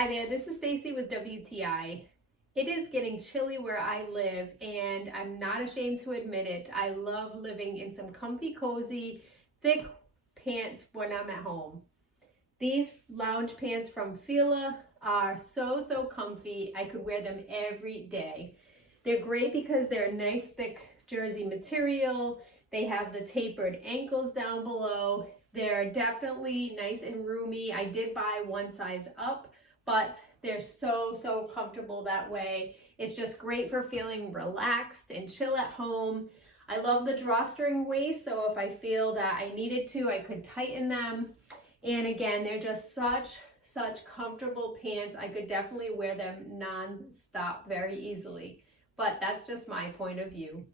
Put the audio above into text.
Hi there, this is Stacy with WTI. It is getting chilly where I live, and I'm not ashamed to admit it. I love living in some comfy, cozy, thick pants when I'm at home. These lounge pants from Fila are so comfy. I could wear them every day. They're great because they're a nice thick jersey material. They have the tapered ankles down below. They're definitely nice and roomy. I did buy one size up, but they're so comfortable that way. It's just great for feeling relaxed and chill at home. I love the drawstring waist, so if I feel that I needed to, I could tighten them. And again, they're just such comfortable pants. I could definitely wear them non-stop very easily, but that's just my point of view.